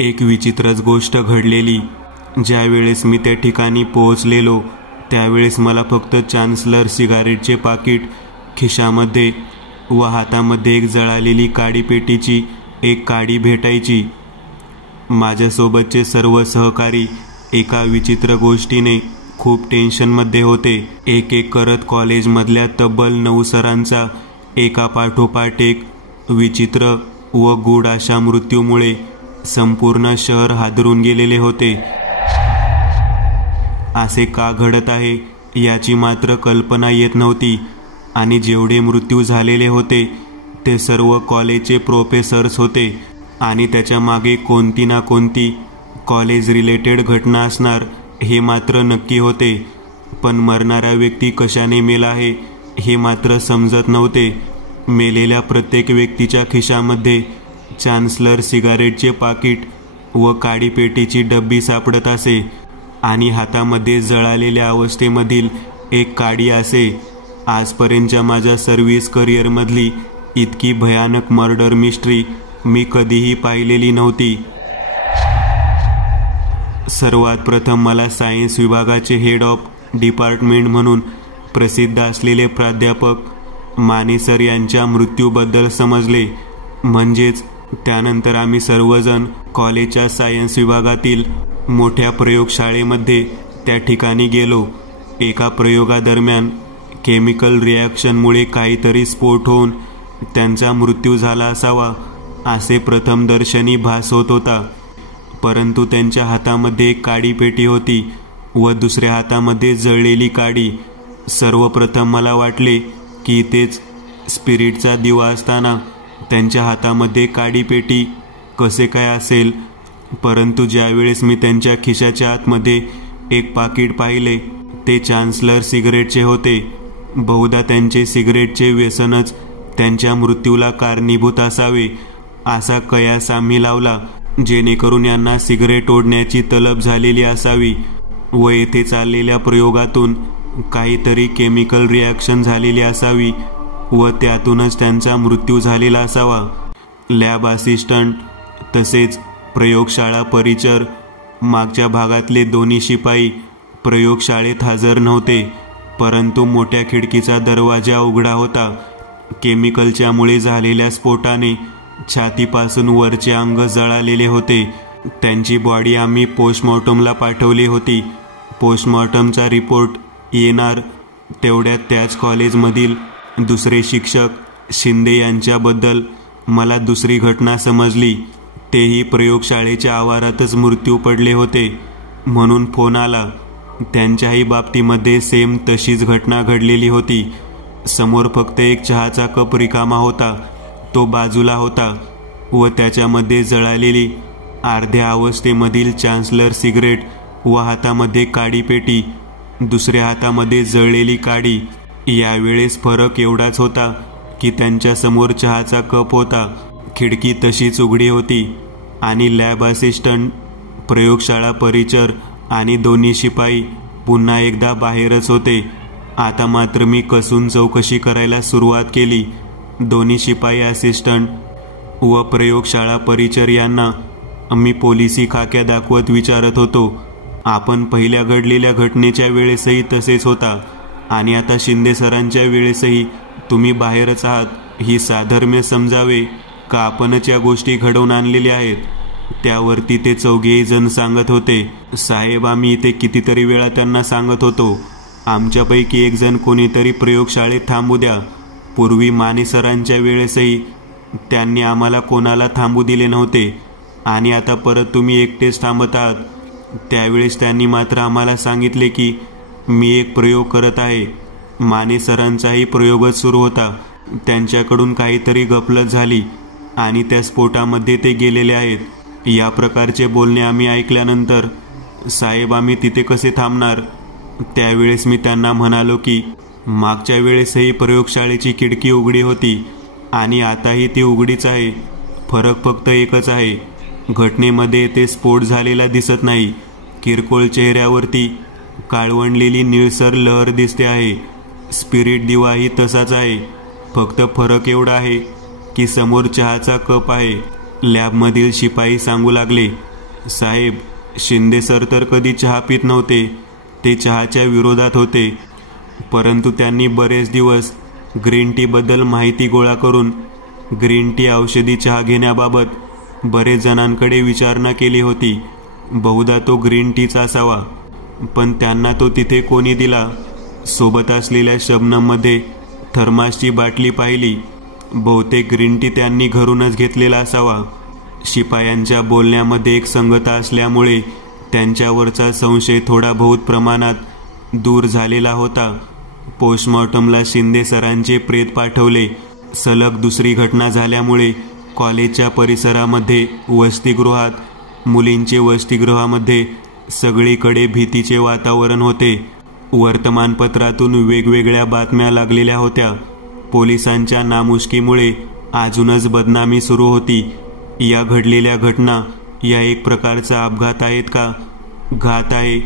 एक विचित्रच गोष्ट घडलेली। ज्या वेळेस मी त्या ठिकाणी पोहोचलेलो त्यावेळेस मला फक्त चान्सलर सिगारेटचे पाकिट खिशामध्ये व हातामध्ये एक जळालेली काडी पेटीची एक काडी भेटायची। माझ्यासोबतचे सर्व सहकारी एका विचित्र गोष्टीने खूप टेन्शनमध्ये होते। एक एक करत कॉलेजमधल्या तब्बल 9 सरांचा एका पाठोपाठ एक विचित्र व गूढ अशा मृत्यूमुळे संपूर्ण शहर हादरून गेलेले होते। असे का घडत आहे याची मात्र कल्पना येत नव्हती आणि जेवढे मृत्यू झालेले होते ते सर्व कॉलेजचे प्रोफेसर्स होते आणि त्याच्या मागे कोणती ना कोणती कॉलेज रिलेटेड घटना असणार हे मात्र नक्की होते। पण मरणारा व्यक्ती कशाने मेला आहे हे मात्र समजत नव्हते। मेलेल्या प्रत्येक व्यक्तीच्या खिशामध्ये चान्सलर सिगारेटचे पाकिट व काडी पेटीची डब्बी सापडत असे आणि हातामध्ये जळालेल्या अवस्थेमधील एक काडी असे। आजपर्यंतच्या माझ्या सर्व्हिस करिअरमधली इतकी भयानक मर्डर मिस्ट्री मी कधीही पाहिलेली नव्हती। सर्वात प्रथम मला सायन्स विभागाचे हेड ऑफ डिपार्टमेंट म्हणून प्रसिद्ध असलेले प्राध्यापक माने सर यांच्या मृत्यूबद्दल समजले। म्हणजेच त्यानंतर आम्ही सर्वजण कॉलेजच्या सायन्स विभागातील मोठ्या प्रयोगशाळेमध्ये त्या ठिकाणी गेलो। एका प्रयोगादरम्यान केमिकल रिॲक्शनमुळे काहीतरी स्फोट होऊन त्यांचा मृत्यू झाला असावा असे प्रथमदर्शनी भास होत होता। परंतु त्यांच्या हातामध्ये एक काडी पेटी होती व दुसऱ्या हातामध्ये जळलेली काडी। सर्वप्रथम मला वाटले की तेच स्पिरिटचा दिवा असताना त्यांच्या हातामध्ये काडी पेटी कसे काय असेल। परंतु ज्यावेळेस मी त्यांच्या खिशाच्या आतमध्ये एक पाकिट पाहिले ते चान्सलर सिगरेटचे होते। बहुधा त्यांचे सिगरेटचे व्यसनच त्यांच्या मृत्यूला कारणीभूत असावे असा कयास आम्ही लावला, जेणेकरून यांना सिगरेट ओढण्याची तलब झालेली असावी व येथे चाललेल्या प्रयोगातून काहीतरी केमिकल रिॲक्शन झालेली असावी व त्यातूनच त्यांचा मृत्यू झालेला असावा। लॅब असिस्टंट तसेच प्रयोगशाळा परिचर मागच्या भागातले दोन्ही शिपाई प्रयोगशाळेत हजर नव्हते, परंतु मोठ्या खिडकीचा दरवाजा उघडा होता। केमिकलच्यामुळे झालेल्या स्फोटाने छातीपासून वरचे अंग जळालेले होते। त्यांची बॉडी आम्ही पोस्टमॉर्टमला पाठवली होती। पोस्टमॉर्टमचा रिपोर्ट येणार तेवढ्यात त्याच कॉलेजमधील दुसरे शिक्षक शिंदे यांच्याबद्दल मला दुसरी घटना समजली। तेही प्रयोगशाळेच्या आवारातच मृत्यू पडले होते म्हणून फोन आला। त्यांच्याही बाबतीमध्ये सेम तशीच घटना घडलेली होती। समोर फक्त एक चहाचा कप रिकामा होता, तो बाजूला होता व त्याच्यामध्ये जळालेली अर्ध्या अवस्थेमधील चान्सलर सिगरेट व हातामध्ये काडी पेटी, दुसऱ्या हातामध्ये जळलेली काडी। यावेळेस फरक एवढाच होता की त्यांच्या समोर चहाचा कप होता, खिडकी तशीच उघडी होती आणि लॅब असिस्टंट, प्रयोगशाळा परिचर आणि दोन्ही शिपाई पुन्हा एकदा बाहेरच होते। आता मात्र मी कसून चौकशी करायला सुरुवात केली। दोन्ही शिपाई असिस्टंट व प्रयोगशाळा परिचर यांना मी पोलिसी खाक्या दाखवत विचारत होतो, आपण पहिल्या घडलेल्या घटनेच्या वेळेसही तसेच होता आणि आता शिंदे सरांच्या वेळेसही तुम्ही बाहेरच आहात, ही साधर्म्य समजावे का आपणच या गोष्टी घडवून आणलेल्या आहेत? त्यावरती ते चौघेही जण सांगत होते, साहेब आम्ही इथे कितीतरी वेळा त्यांना सांगत होतो, आमच्यापैकी एक जण कोणीतरी प्रयोगशाळेत थांबू द्या। पूर्वी माने सरांच्या वेळेसही त्यांनी आम्हाला कोणाला थांबू दिले नव्हते आणि आता परत तुम्ही एकटेच थांबत आहात। त्यावेळेस त्यांनी मात्र आम्हाला सांगितले की मी एक प्रयोग करत आहे। माने सरांचाही प्रयोगच सुरू होता, त्यांच्याकडून काहीतरी गफलत झाली आणि त्या स्फोटामध्ये ते गेलेले आहेत। या प्रकारचे बोलणे आम्ही ऐकल्यानंतर, साहेब आम्ही तिथे कसे थांबणार? त्यावेळेस मी त्यांना म्हणालो की मागच्या वेळेसही प्रयोगशाळेची खिडकी उघडी होती आणि आताही ती उघडीच आहे, फरक फक्त एकच आहे, घटनेमध्ये ते स्फोट झालेला दिसत नाही, किरकोळ चेहऱ्यावरती काळवंडलेली निळसर लहर दिसते आहे। स्पिरिट दिवाही तसाच आहे, फक्त फरक एवढा आहे की समोर चहाचा कप आहे। लॅबमधील शिपाई सांगू लागले, साहेब, शिंदे सर तर कधी चहा पित नव्हते. ते चहाच्या विरोधात होते. परंतु त्यांनी बरेच दिवस ग्रीन टीबद्दल माहिती गोळा करून ग्रीन टी औषधी चहा घेण्याबाबत बरेच जणांकडे विचारणा केली होती. बहुधा तो ग्रीन टीचा असावा, पण त्यांना तो तिथे कोणी दिला? सोबत असलेल्या शबनममध्ये थर्मासची बाटली पाहिली. बहुतेक ग्रीन टी त्यांनी घरूनच घेतलेला असावा. शिपायांच्या बोलण्यामध्ये एक संगता असल्यामुळे त्यांच्यावरचा संशय थोडा बहुत प्रमाणात दूर झालेला होता. पोस्टमॉर्टमला शिंदे सरांचे प्रेत पाठवले. सलग दुसरी घटना झाल्यामुळे कॉलेजच्या परिसरामध्ये, वसतिगृहात, मुलींचे वसतिगृहामध्ये सगळीकडे भीतीचे वातावरण होते. वर्तमानपत्रातून वेगवेगळ्या बातम्या लागलेल्या होत्या. पोलिसांच्या नामुष्कीमुळे अजूनच बदनामी सुरू होती. या घडलेल्या घटना या एक प्रकारचा अपघात आहेत का घात आहे,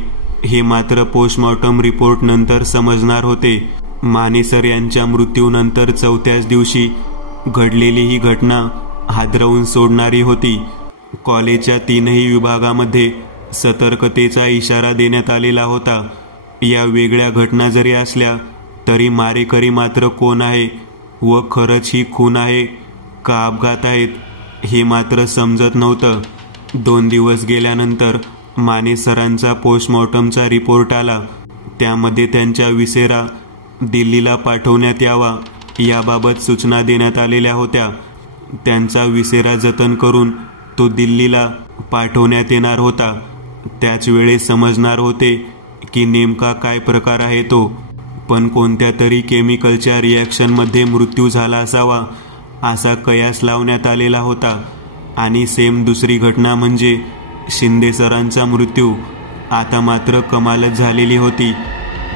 हे मात्र पोस्टमॉर्टम रिपोर्ट नंतर समजणार होते. माने सर यांच्या मृत्यूनंतर 4थ्याच दिवशी घडलेली ही घटना हादरवून सोडणारी होती. कॉलेजच्या 3ही विभागामध्ये सतर्कतेचा इशारा देण्यात आलेला होता. या वेगळ्या घटना जरी असल्या तरी मारेकरी मात्र कोण आहे व खरंच ही खून आहे का अपघात आहेत, हे मात्र समजत नव्हतं. 2 दिवस गेल्यानंतर माने सरांचा पोस्टमॉर्टमचा रिपोर्ट आला. त्यामध्ये त्यांच्या विसेरा दिल्लीला पाठवण्यात यावा याबाबत सूचना देण्यात आलेल्या होत्या. त्यांचा विसेरा जतन करून तो दिल्लीला पाठवण्यात येणार होता. त्याच वेळेस समजणार होते की नेमका काय प्रकार आहे तो. पण कोणत्या तरी केमिकलच्या रिॲक्शनमध्ये मृत्यू झाला असावा असा कयास लावण्यात आलेला होता. आणि सेम दुसरी घटना म्हणजे शिंदे सरांचा मृत्यू. आता मात्र कमालच झालेली होती.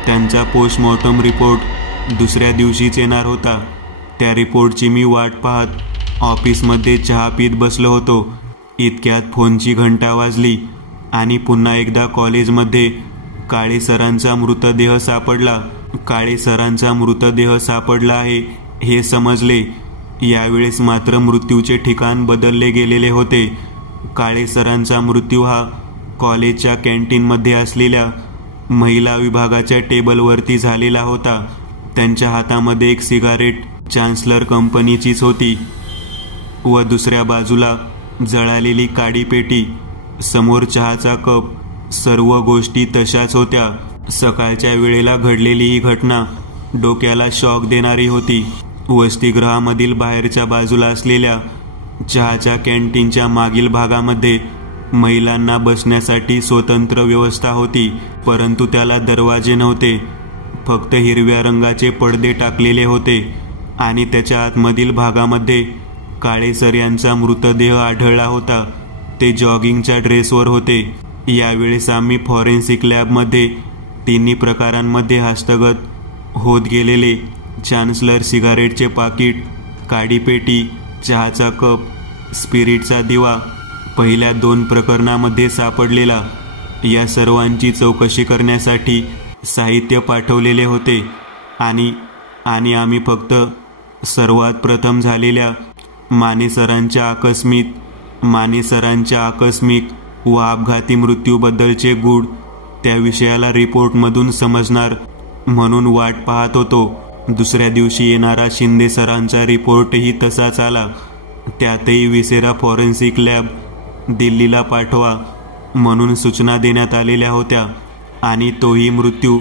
त्यांचा पोस्टमॉर्टम रिपोर्ट दुसऱ्या दिवशीच येणार होता. त्या रिपोर्टची मी वाट पाहत ऑफिसमध्ये चहा पीत बसलो होतो. इतक्यात फोनची घंटा वाजली आणि पुन्हा एकदा कॉलेजमध्ये काळे सरांचा मृतदेह सापडला. काळे सरांचा मृतदेह सापडला आहे हे समजले. यावेळेस मात्र मृत्यूचे ठिकाण बदलले गेलेले होते. काळे सरांचा मृत्यू हा कॉलेजच्या कॅन्टीनमध्ये असलेल्या महिला विभागाच्या टेबलवरती झालेला होता. त्यांच्या हातामध्ये एक सिगारेट चान्सलर कंपनीचीच होती व दुसऱ्या बाजूला जळालेली काडी पेटी, समोर चहाचा कप, सर्व गोष्टी तशाच होत्या. सकाळच्या वेळेला घडलेली ही घटना डोक्याला शॉक देणारी होती. वसतिगृहामधील बाहेरच्या बाजूला असलेल्या चहाच्या कॅन्टीनच्या मागील भागामध्ये महिलांना बसण्यासाठी स्वतंत्र व्यवस्था होती, परंतु त्याला दरवाजे नव्हते. फक्त हिरव्या रंगाचे पडदे टाकलेले होते आणि त्याच्या आतमधील भागामध्ये काळे सर यांचा मृतदेह आढळला होता. ते जॉगिंगच्या ड्रेसवर होते. यावेळेस आम्ही फॉरेन्सिक लॅबमध्ये तिन्ही प्रकारांमध्ये हस्तगत होत गेलेले चान्सलर सिगारेटचे पाकिट, काडीपेटी, चहाचा कप, स्पिरिटचा दिवा, पहिल्या 2 प्रकरणामध्ये सापडलेला, या सर्वांची चौकशी करण्यासाठी साहित्य पाठवलेले होते. आणि आम्ही फक्त सर्वात प्रथम झालेल्या माने सरांच्या आकस्मिक व अपघाती मृत्यूबद्दलचे गूढ त्या विषयाला रिपोर्टमधून समजणार म्हणून वाट पाहत होतो. दुसऱ्या दिवशी येणारा शिंदे सरांचा रिपोर्टही तसाच आला. त्यातही विसेरा फॉरेन्सिक लॅब दिल्लीला पाठवा म्हणून सूचना देण्यात आलेल्या होत्या आणि तोही मृत्यू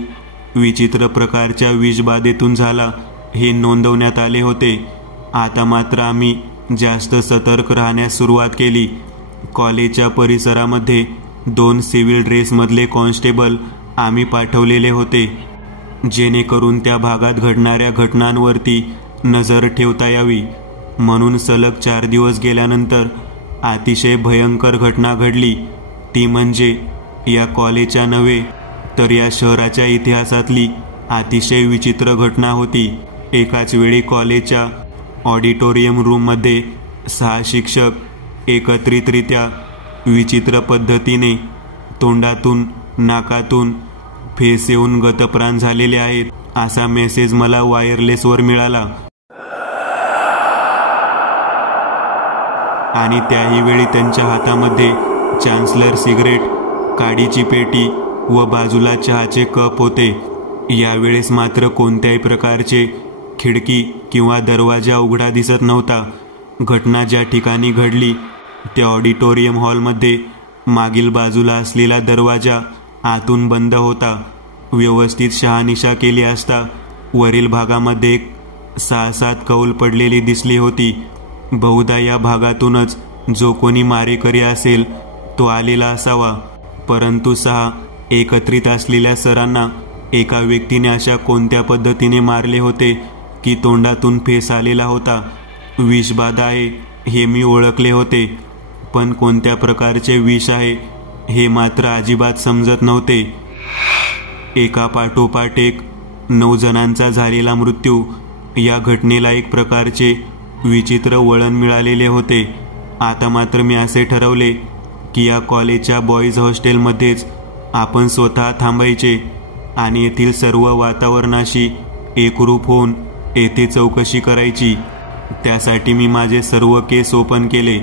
विचित्र प्रकारच्या विषबाधेतून झाला हे नोंदवण्यात आले होते. आता मात्र आम्ही जास्त सतर्क राहण्यास सुरुवात केली. कॉलेजच्या परिसरामध्ये 2 सिव्हिल ड्रेसमधले कॉन्स्टेबल आम्ही पाठवलेले होते, जेणेकरून त्या भागात घडणाऱ्या घटनांवरती नजर ठेवता यावी. म्हणून सलग 4 दिवस गेल्यानंतर अतिशय भयंकर घटना घडली. ती म्हणजे या कॉलेजच्या नव्हे तर या शहराच्या इतिहासातली अतिशय विचित्र घटना होती. एकाच वेळी कॉलेजच्या ऑडिटोरियम रूममध्ये 6 शिक्षक एकत्रितरित्या विचित्र पद्धतीने तोंडातून नाकातून फेस येऊन गतप्राण झालेले आहेत असा मेसेज मला वायरलेसवर मिळाला. आणि त्याही वेळी त्यांच्या हातामध्ये चान्सलर सिगरेट, काडीची पेटी व बाजूला चहाचे कप होते. यावेळेस मात्र कोणत्याही प्रकारचे खिडकी किंवा दरवाजा उघडा दिसत नव्हता. घटना ज्या ठिकाणी घडली त्या ऑडिटोरियम हॉलमध्ये मागील बाजूला असलेला दरवाजा आतून बंद होता. व्यवस्थित शहानिशा केली असता वरील भागामध्ये एक 6-7 कौल पडलेली दिसली होती. बहुधा या भागातूनच जो कोणी मारेकरी असेल तो आलेला असावा. परंतु 6 एकत्रित असलेल्या सरांना एका व्यक्तीने अशा कोणत्या पद्धतीने मारले होते की तोंडातून फेस आलेला होता. विषबाधा आहे हे मी ओळखले होते, पण कोणत्या प्रकारचे विष आहे हे मात्र अजिबात समजत नव्हते. एका पाठोपाठ एक 9 जणांचा झालेला मृत्यू. या घटनेला एक प्रकारचे विचित्र वळण मिळालेले होते. आता मात्र मी असे ठरवले की या कॉलेजच्या बॉईज हॉस्टेलमध्येच आपण स्वतः थांबायचे आणि येथील सर्व वातावरणाशी एकरूप होऊन येथे चौकशी करायची. त्यासाठी मी माझे सर्व केस ओपन केले.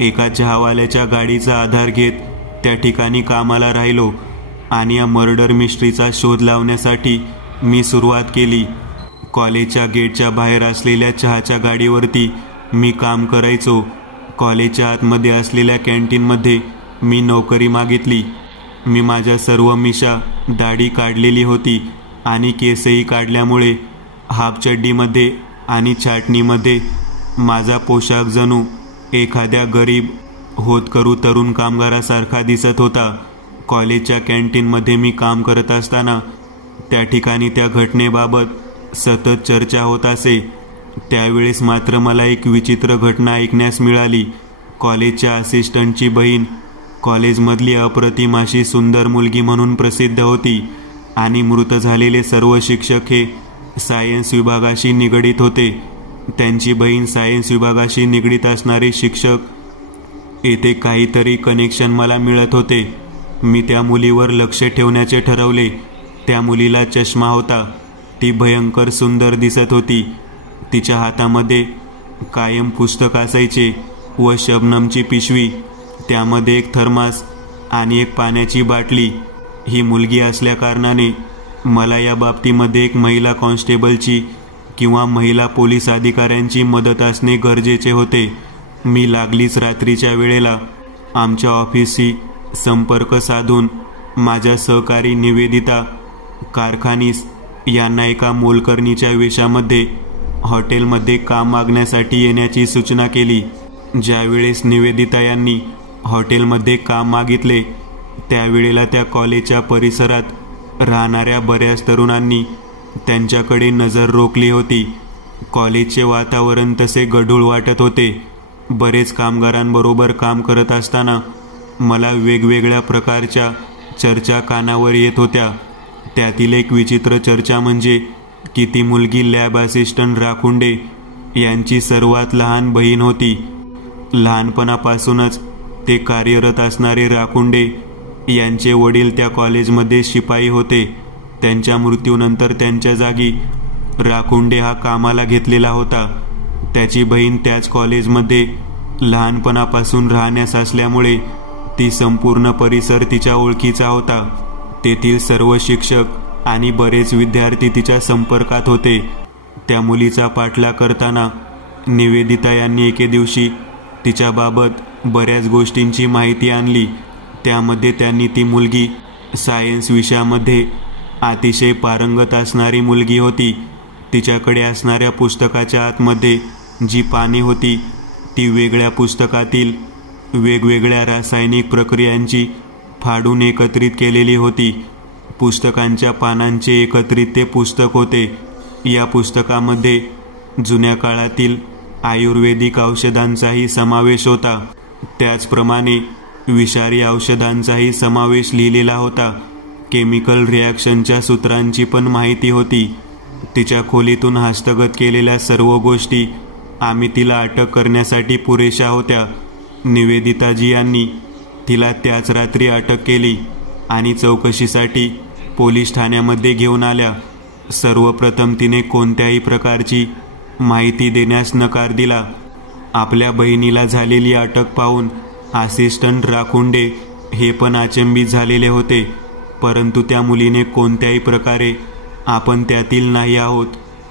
एका चहावाल्याच्या गाडीचा आधार घेत त्या ठिकाणी कामाला राहिलो आणि या मर्डर मिस्ट्रीचा शोध लावण्यासाठी मी सुरुवात केली. कॉलेजच्या गेटच्या बाहेर असलेल्या चहाच्या गाडीवरती मी काम करायचो. कॉलेजच्या आतमध्ये असलेल्या कॅन्टीनमध्ये मी नोकरी मागितली. मी माझ्या सर्व मिशा दाढी काढलेली होती आणि केसही काढल्यामुळे हाफचड्डीमध्ये आणि छाटणीमध्ये माझा पोशाख जणू एखाद्या गरीब होतकरू तरुण कामगारासारखा दिसत होता. कॉलेजच्या कॅन्टीनमध्ये मी काम करत असताना त्या ठिकाणी त्या घटनेबाबत सतत चर्चा होत असे. त्यावेळेस मात्र मला एक विचित्र घटना ऐकण्यास मिळाली. कॉलेजच्या असिस्टंटची बहीण कॉलेजमधली अप्रतिम अशी सुंदर मुलगी म्हणून प्रसिद्ध होती आणि मृत झालेले सर्व शिक्षक हे सायन्स विभागाशी निगडीत होते. त्यांची बहीण सायन्स विभागाशी निगडीत असणारे शिक्षक येथे काहीतरी कनेक्शन मला मिळत होते. मी त्या मुलीवर लक्ष ठेवण्याचे ठरवले. त्या मुलीला चष्मा होता. ती भयंकर सुंदर दिसत होती. तिच्या हातामध्ये कायम पुस्तक असायचे व शबनमची पिशवी, त्यामध्ये एक थर्मास आणि एक पाण्याची बाटली. ही मुलगी असल्याकारणाने मला या बाबतीमध्ये एक महिला कॉन्स्टेबलची किंवा महिला पोलीस अधिकाऱ्यांची मदत असणे गरजेचे होते. मी लागलीच रात्रीच्या वेळेला आमच्या ऑफिसशी संपर्क साधून माझ्या सहकारी निवेदिता कारखानीस यांना एका मोलकरणीच्या वेशामध्ये हॉटेलमध्ये काम मागण्यासाठी येण्याची सूचना केली. ज्यावेळेस निवेदिता यांनी हॉटेलमध्ये काम मागितले त्यावेळेला त्या कॉलेजच्या परिसरात राहणाऱ्या बऱ्याच तरुणांनी त्यांच्याकडे नजर रोखली होती. कॉलेजचे वातावरण तसे गढूळ वाटत होते. बरेच कामगारांबरोबर काम करत असताना मला वेगवेगळ्या प्रकारच्या चर्चा कानावर येत होत्या. त्यातील एक विचित्र चर्चा म्हणजे की ती मुलगी लॅब असिस्टंट राखुंडे यांची सर्वात लहान बहीण होती. लहानपणापासूनच ते कार्यरत असणारे राखुंडे यांचे वडील त्या कॉलेजमध्ये शिपाई होते. त्यांच्या मृत्यूनंतर त्यांच्या जागी राखुंडे हा कामाला घेतलेला होता. त्याची बहीण त्याच कॉलेजमध्ये लहानपणापासून राहण्यास असल्यामुळे ती संपूर्ण परिसर तिच्या ओळखीचा होता. तेथील सर्व शिक्षक आणि बरेच विद्यार्थी तिच्या संपर्कात होते. त्या मुलीचा पाठलाग करताना निवेदिता यांनी एके दिवशी तिच्याबाबत बऱ्याच गोष्टींची माहिती आणली. त्यामध्ये त्यांनी ती मुलगी सायन्स विषयामध्ये अतिशय पारंगत असणारी मुलगी होती. तिच्याकडे असणाऱ्या पुस्तकाच्या आतमध्ये जी पाने होती ती वेगळ्या पुस्तकातील वेगवेगळ्या रासायनिक प्रक्रियांची फाडून एकत्रित केलेली होती. पुस्तकांच्या पानांचे एकत्रित ते पुस्तक होते. या पुस्तकामध्ये जुन्या काळातील आयुर्वेदिक औषधांचाही समावेश होता. त्याचप्रमाणे विषारी औषधांचाही समावेश लिहिलेला होता. केमिकल रिॲक्शनच्या सूत्रांची पण माहिती होती. तिच्या खोलीतून हस्तगत केलेल्या सर्व गोष्टी आम्ही तिला अटक करण्यासाठी पुरेशा होत्या. निवेदिताजी यांनी तिला त्याच रात्री अटक केली आणि चौकशीसाठी पोलीस ठाण्यामध्ये घेऊन आल्या. सर्वप्रथम तिने कोणत्याही प्रकारची माहिती देण्यास नकार दिला. आपल्या बहिणीला झालेली अटक पाहून असिस्टंट राखुंडे हे पण अचंबित झालेले होते, परंतु त्या मुलीने कोणत्याही प्रकारे आपण त्यातील नाही आहोत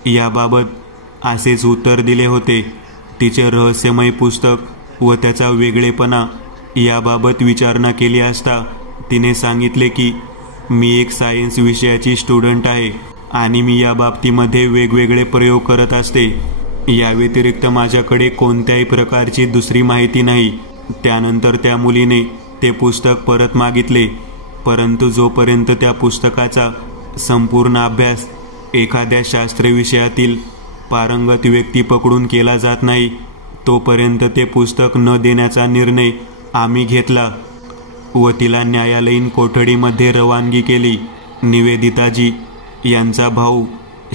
याबाबत असेच उत्तर दिले होते. तिचे रहस्यमय पुस्तक व त्याचा वेगळेपणा याबाबत विचारणा केली असता तिने सांगितले की मी एक सायन्स विषयाची स्टुडंट आहे आणि मी या बाबतीमध्ये वेगवेगळे प्रयोग करत असते. या व्यतिरिक्त माझ्याकडे कोणत्याही प्रकारची दुसरी माहिती नाही. त्यानंतर त्या मुलीने ते पुस्तक परत मागितले, परंतु जोपर्यंत त्या पुस्तकाचा संपूर्ण अभ्यास एखाद्या शास्त्र विषयातील पारंगत व्यक्ती पकडून केला जात नाही तोपर्यंत ते पुस्तक न देण्याचा निर्णय आम्ही घेतला व तिला न्यायालयीन कोठडीमध्ये रवानगी केली. निवेदिताजी यांचा भाऊ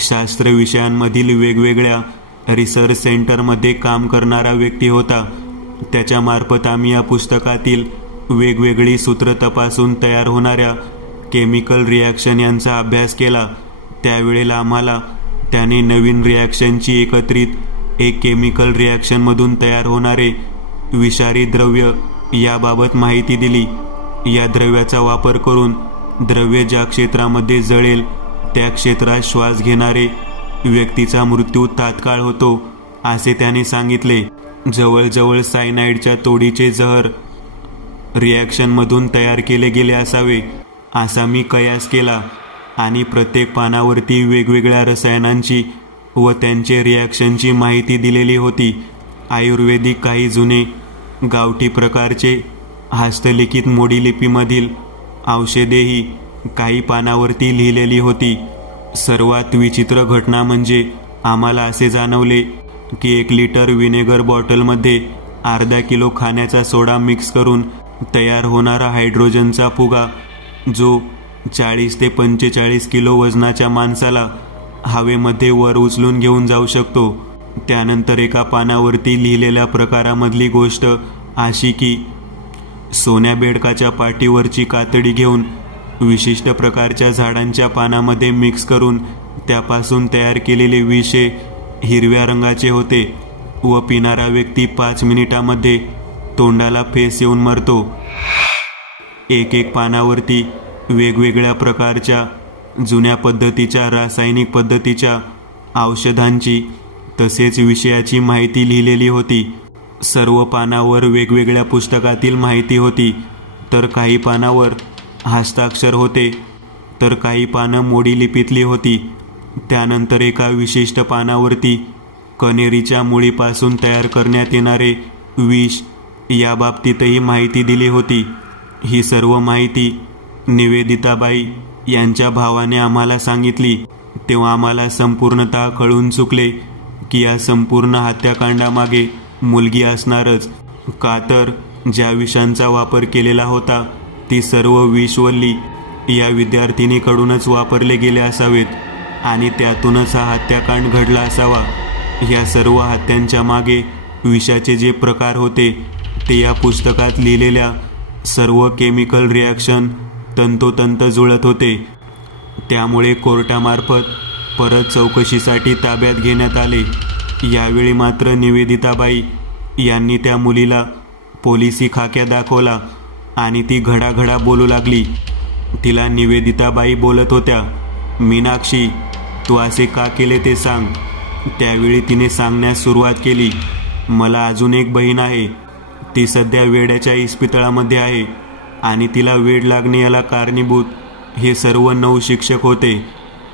शास्त्र विषयांमधील वेगवेगळ्या रिसर्च सेंटरमध्ये काम करणारा व्यक्ती होता. त्याच्यामार्फत आम्ही या पुस्तकातील वेगवेगळी सूत्र तपासून तयार होणाऱ्या केमिकल रिॲक्शन यांचा अभ्यास केला. त्यावेळेला आम्हाला त्याने नवीन रिॲक्शनची एकत्रित एक केमिकल रिॲक्शनमधून तयार होणारे विषारी द्रव्य याबाबत माहिती दिली. या द्रव्याचा वापर करून द्रव्य ज्या क्षेत्रामध्ये जळेल त्या क्षेत्रात श्वास घेणारे व्यक्तीचा मृत्यू तात्काळ होतो असे त्याने सांगितले. जवळजवळ सायनाइडच्या तोडीचे जहर रिॲक्शनमधून तयार केले गेले असावे असा मी कयास केला आणि प्रत्येक पानावरती वेगवेगळ्या रसायनांची व त्यांचे रिॲक्शनची माहिती दिलेली होती. आयुर्वेदिक काही जुने गावठी प्रकारचे हस्तलिखित मोडी लिपीमधील औषधेही काही पानावरती लिहिलेली होती. सर्वात विचित्र घटना म्हणजे आम्हाला असे जाणवले की 1 लिटर विनेगर बॉटलमध्ये अर्धा किलो खाण्याचा सोडा मिक्स करून तयार होणारा हायड्रोजनचा फुगा जो 40 ते 45 किलो वजनाच्या माणसाला हवेमध्ये वर उचलून घेऊन जाऊ शकतो. त्यानंतर एका पानावरती लिहिलेल्या प्रकारामधली गोष्ट अशी की सोन्या बेडकाच्या पाठीवरची कातडी घेऊन विशिष्ट प्रकारच्या झाडांच्या पानामध्ये मिक्स करून त्यापासून तयार केलेले विष हिरव्या रंगाचे होते व पिणारा व्यक्ती 5 मिनिटांमध्ये तोंडाला फेस येऊन मरतो. एक पानावरती वेगवेगळ्या प्रकारच्या जुन्या पद्धतीच्या रासायनिक पद्धतीच्या औषधांची तसेच विषयाची माहिती लिहिलेली होती. सर्व पानावर वेगवेगळ्या पुस्तकातील माहिती होती, तर काही पानावर हस्ताक्षर होते तर काही पानं मोडी लिपीतली होती. त्यानंतर एका विशिष्ट पानावरती कनेरीच्या मुळीपासून तयार करण्यात येणारे विष याबाबतीतही माहिती दिली होती. ही सर्व माहिती निवेदिताबाई यांच्या भावाने आम्हाला सांगितली. तेव्हा आम्हाला संपूर्णतः कळून चुकले की या संपूर्ण हत्याकांडामागे मुलगी असणारच. का तर ज्या विषांचा वापर केलेला होता ती सर्व विषवल्ली या विद्यार्थिनीकडूनच वापरले गेले असावेत आणि त्यातूनच हा हत्याकांड घडला असावा. या सर्व हत्यांच्या मागे विषाचे जे प्रकार होते ते या पुस्तकात लिहिलेल्या सर्व केमिकल रिॲक्शन तंतोतंत जुळत होते. त्यामुळे कोर्टामार्फत परत चौकशीसाठी ताब्यात घेण्यात आले. यावेळी मात्र निवेदिताबाई यांनी त्या मुलीला पोलिसी खाक्या दाखवला आणि ती घडाघडा बोलू लागली. तिला निवेदिताबाई बोलत होत्या, मीनाक्षी तू असे का केले ते सांग. त्यावेळी तिने सांगण्यास सुरुवात केली, मला अजून एक बहीण आहे. ती सध्या वेड्याच्या इस्पितळामध्ये आहे आणि तिला वेड लागणे याला कारणीभूत हे सर्व 9 शिक्षक होते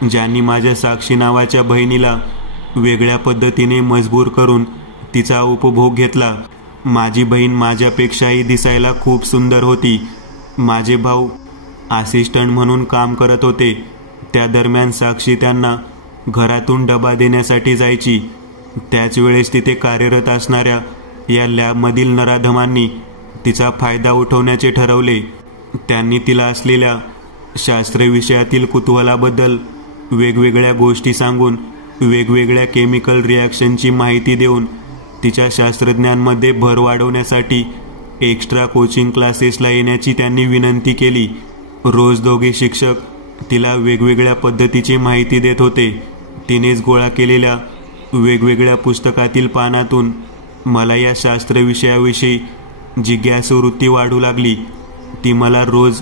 ज्यांनी माझ्या साक्षी नावाच्या बहिणीला वेगळ्या पद्धतीने मजबूर करून तिचा उपभोग घेतला. माझी बहीण माझ्यापेक्षाही दिसायला खूप सुंदर होती. माझे भाऊ असिस्टंट म्हणून काम करत होते. त्या दरम्यान साक्षी त्यांना घरातून डबा देण्यासाठी जायची. त्याच वेळेस तिथे कार्यरत असणाऱ्या या लॅबमधील नराधमांनी तिचा फायदा उठवण्याचे ठरवले. त्यांनी तिला असलेल्या शास्त्र विषयातील कुतूहलाबद्दल वेगवेगळ्या गोष्टी सांगून वेगवेगळ्या केमिकल रिॲक्शनची माहिती देऊन तिच्या शास्त्रज्ञांमध्ये भर वाढवण्यासाठी एक्स्ट्रा कोचिंग क्लासेसला येण्याची त्यांनी विनंती केली. रोज दोघे शिक्षक तिला वेगवेगळ्या पद्धतीची माहिती देत होते. तिनेच गोळा केलेल्या वेगवेगळ्या पुस्तकातील पानातून मला या शास्त्र विषयाविषयी जिज्ञासूवृत्ती वाढू लागली. ती मला रोज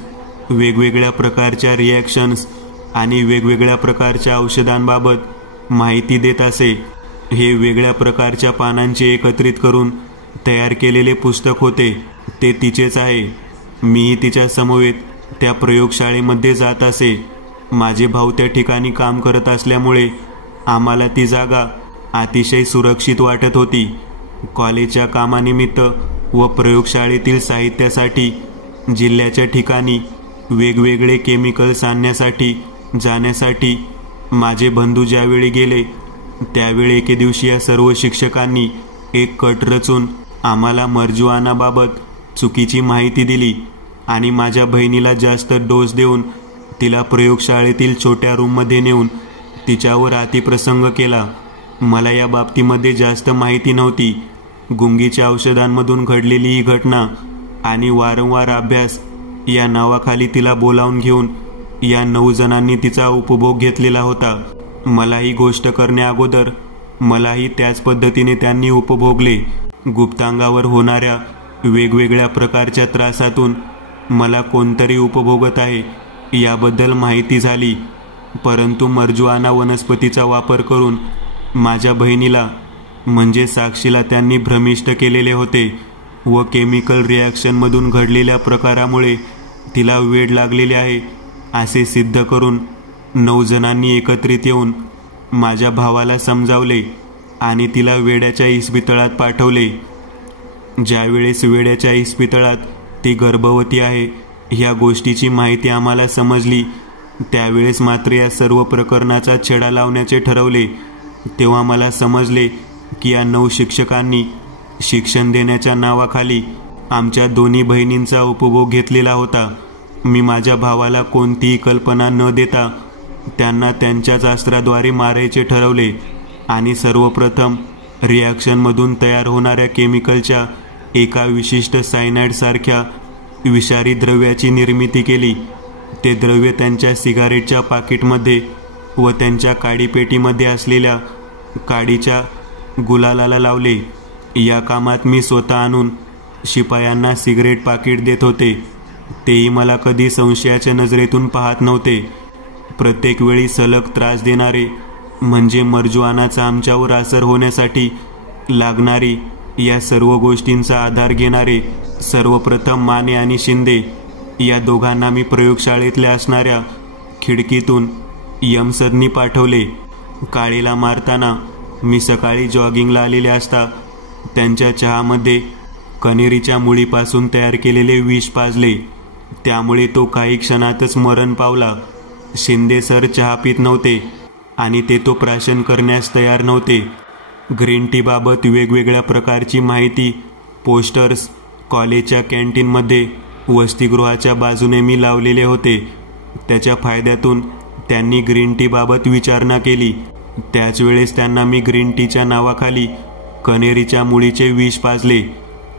वेगवेगळ्या प्रकारच्या रिॲक्शन्स आणि वेगवेगळ्या प्रकारच्या औषधांबाबत माहिती देत असे. हे वेगळ्या प्रकारच्या पानांचे एकत्रित करून तयार केलेले पुस्तक होते. ते तिचेच आहे. मीही तिच्या समवेत त्या प्रयोगशाळेमध्ये जात असे. माझे भाऊ त्या ठिकाणी काम करत असल्यामुळे आम्हाला ती जागा अतिशय सुरक्षित वाटत होती. कॉलेजच्या कामानिमित्त व प्रयोगशाळेतील साहित्यासाठी जिल्ह्याच्या ठिकाणी वेगवेगळे केमिकल्स आणण्यासाठी जाण्यासाठी माझे बंधू ज्यावेळी गेले त्यावेळी एके दिवशी या सर्व शिक्षकांनी एक कट रचून आम्हाला मर्जुआनाबाबत चुकीची माहिती दिली आणि माझ्या बहिणीला जास्त डोस देऊन तिला प्रयोगशाळेतील छोट्या रूममध्ये नेऊन तिच्यावर अतिप्रसंग केला. मला या बाबतीमध्ये जास्त माहिती नव्हती. गुंगीच्या औषधांमधून घडलेली ही घटना आणि वारंवार अभ्यास या नावाखाली तिला बोलावून घेऊन या 9 जणांनी तिचा उपभोग घेतलेला होता. मला ही गोष्ट करण्याअगोदर मलाही त्याच पद्धतीने त्यांनी उपभोगले. गुप्तांगावर होणाऱ्या वेगवेगळ्या प्रकारच्या त्रासातून मला कोणतरी उपभोगत आहे याबद्दल माहिती झाली. परंतु मर्जुआना वनस्पतीचा वापर करून माझ्या बहिणीला म्हणजे साक्षीला त्यांनी भ्रमिष्ट केलेले होते व केमिकल रिॲक्शनमधून घडलेल्या प्रकारामुळे तिला वेड लागलेले आहे असे सिद्ध करून 9 जणांनी एकत्रित येऊन माझ्या भावाला समजावले आणि तिला वेड्याच्या इस्पितळात पाठवले. ज्यावेळेस वेड्याच्या इस्पितळात ती गर्भवती आहे ह्या गोष्टीची माहिती आम्हाला समजली त्यावेळेस मात्र या सर्व प्रकरणाचा छडा लावण्याचे ठरवले. तेव्हा मला समजले की या 9 शिक्षकांनी शिक्षण देण्याच्या नावाखाली आमच्या दोन्ही बहिणींचा उपभोग घेतलेला होता. मी माझ्या भावाला कोणतीही कल्पना न देता त्यांना त्यांच्याच अस्त्राद्वारे मारायचे ठरवले आणि सर्वप्रथम रिॲक्शनमधून तयार होणाऱ्या केमिकलच्या एका विशिष्ट सायनाइडसारख्या विषारी द्रव्याची निर्मिती केली. ते द्रव्य त्यांच्या सिगारेटच्या पाकिटमध्ये व त्यांच्या काडीपेटीमध्ये असलेल्या काडीच्या गुलालाला लावले. या कामात मी स्वतः आणून शिपायांना सिगरेट पाकिट देत होते. तेही मला कधी संशयाच्या नजरेतून पाहत नव्हते. प्रत्येक वेळी सलग त्रास देणारे म्हणजे मर्जुआनाचा आमच्यावर असर होण्यासाठी लागणारी या सर्व गोष्टींचा आधार घेणारे सर्वप्रथम माने आणि शिंदे या दोघांना मी प्रयोगशाळेतल्या असणाऱ्या खिडकीतून यमसदनी पाठवले. काळीला मारताना मी सकाळी जॉगिंगला आलेले असता त्यांच्या चहामध्ये कनेरीच्या मुळीपासून तयार केलेले विष पाजले. त्यामुळे तो काही क्षणातच मरण पावला. शिंदे सर चहा पित नव्हते आणि ते तो प्राशन करण्यास तयार नव्हते. ग्रीन टीबाबत वेगवेगळ्या प्रकारची माहिती पोस्टर्स कॉलेजच्या कॅन्टीनमध्ये वसतिगृहाच्या बाजूने मी लावलेले होते. त्याच्या फायद्यातून त्यांनी ग्रीन टीबाबत विचारणा केली. त्याच वेळेस त्यांना मी ग्रीन टीच्या नावाखाली कनेरीच्या मुळीचे विष पाजले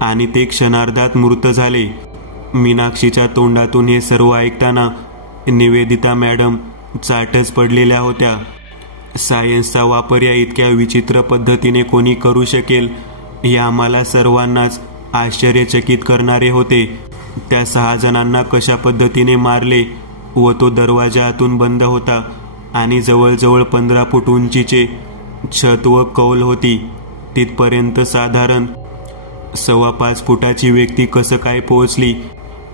आणि ते क्षणार्धात मृत झाले. मीनाक्षीच्या तोंडातून हे सर्व ऐकताना निवेदिता मॅडम चाटच पडलेल्या होत्या. सायन्सचा वापर या इतक्या विचित्र पद्धतीने कोणी करू शकेल हे आम्हाला सर्वांनाच आश्चर्यचकित करणारे होते. त्या 6 जणांना कशा पद्धतीने मारले व तो दरवाजा आतून बंद होता आणि जवळजवळ 15 फूट उंचीचे छत व कौल होती. तिथपर्यंत साधारण 5.25 फुटाची व्यक्ती कसं काय पोहोचली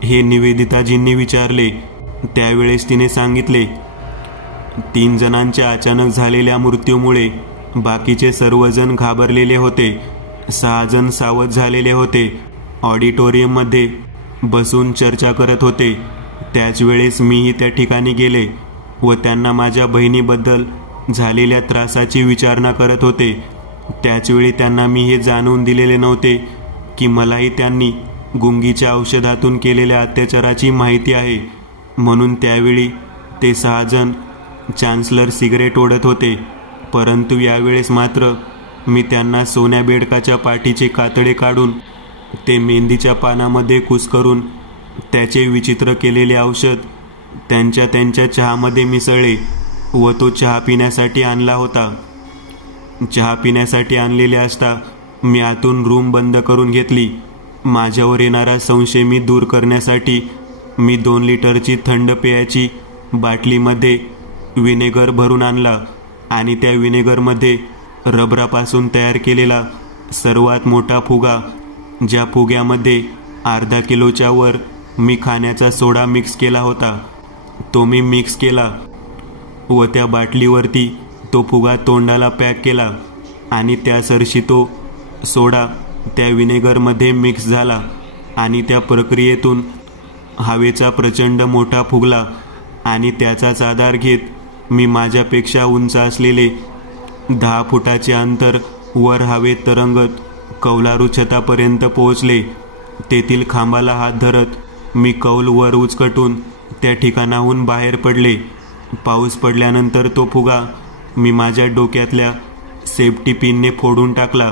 हे निवेदिताजींनी विचारले. त्यावेळेस तिने सांगितले, 3 जणांच्या अचानक झालेल्या मृत्यूमुळे बाकीचे सर्वजण घाबरलेले होते. 6 जण सावध झालेले होते. ऑडिटोरियममध्ये बसून चर्चा करत होते. त्याच वेळेस मीही त्या ठिकाणी गेले व त्यांना माझ्या बहिणीबद्दल झालेल्या त्रासाची विचारणा करत होते. त्याचवेळी त्यांना मी हे जाणवून दिलेले नव्हते की मलाही त्यांनी गुंगीच्या औषधातून केलेल्या अत्याचाराची माहिती आहे. म्हणून त्यावेळी ते 6 जण चान्सलर सिगरेट ओढत होते. परंतु यावेळेस मात्र मी त्यांना सोन्या बेडकाच्या पाठीचे कातडे काढून ते मेंदीच्या पानामध्ये कुस्करून त्याचे विचित्र केलेले औषध त्यांच्या चहामध्ये मिसळले व तो चहा पिण्यासाठी आणला होता. चहा पिण्यासाठी आणलेले असता मी आतून रूम बंद करून घेतली. माझ्यावर येणारा संशय मी दूर करण्यासाठी मी 2 लिटरची थंड पेयाची बाटलीमध्ये विनेगर भरून आणला आणि त्या विनेगरमध्ये रबरापासून तयार केलेला सर्वात मोठा फुगा, ज्या फुग्यामध्ये अर्धा किलोच्या वर मी खाण्याचा सोडा मिक्स केला होता, तो मी मिक्स केला व त्या बाटलीवरती तो फुगा तोंडाला पॅक केला आणि त्यासरशी तो सोडा त्या विनेगरमध्ये मिक्स झाला आणि त्या प्रक्रियेतून हवेचा प्रचंड मोठा फुगला आणि त्याचाच आधार घेत मी माझ्यापेक्षा उंच असलेले 10 फुटाचे अंतर वर हवेत तरंगत कौलारू छतापर्यंत पोहोचले. तेथील खांबाला हात धरत मी कौल वर उचकटून त्या ठिकाणाहून बाहेर पडले. पाऊस पडल्यानंतर तो फुगा मी माझ्या डोक्यातल्या सेफ्टी पिनने फोडून टाकला.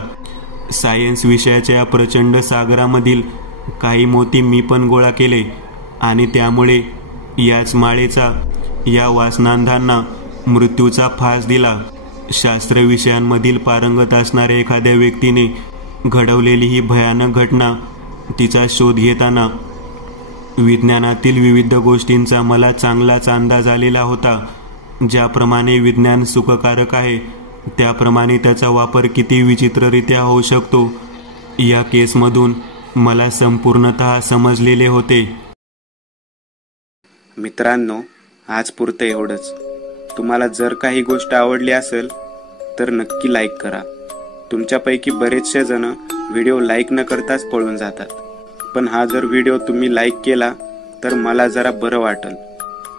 सायन्स विषयाच्या या प्रचंड सागरामधील काही मोती मी पण गोळा केले आणि त्यामुळे याच माळेचा या वासनांधांना मृत्यूचा फास दिला. शास्त्र विषयांमधील पारंगत असणाऱ्या एखाद्या व्यक्तीने घडवलेली ही भयानक घटना, तिचा शोध घेताना विज्ञानातील विविध गोष्टींचा मला चांगलाच अंदाज आलेला होता. ज्याप्रमाणे विज्ञान सुखकारक आहे, त्याप्रमाणे त्याचा वापर किती विचित्ररित्या होऊ शकतो, या केसमधून मला संपूर्णतः समजलेले होते. मित्रांनो, आज पुरतं एवढंच. तुम्हाला जर काही गोष्ट आवडली असेल तर नक्की लाईक करा. तुमच्यापैकी बरेचसे जण व्हिडिओ लाईक न करताच पळून जातात, पण हा जर व्हिडिओ तुम्ही लाईक केला तर मला जरा बरं वाटेल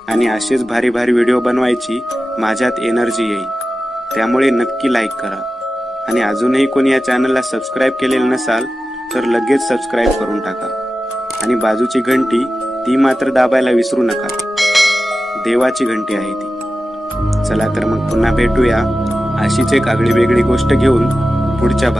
आणि असेच भारी भारी व्हिडिओ बनवायची माझ्यात एनर्जी येईल. त्यामुळे नक्की लाईक करा आणि अजूनही कोणी या चॅनलला सबस्क्राईब केलेलं नसाल तर लगेच सबस्क्राईब करून टाका आणि बाजूची घंटी ती मात्र दाबायला विसरू नका. देवाची घंटी आहे ती. चला तर मग पुन्हा भेटूया अशीच एक आगळी वेगळी गोष्ट घेऊन पुढच्या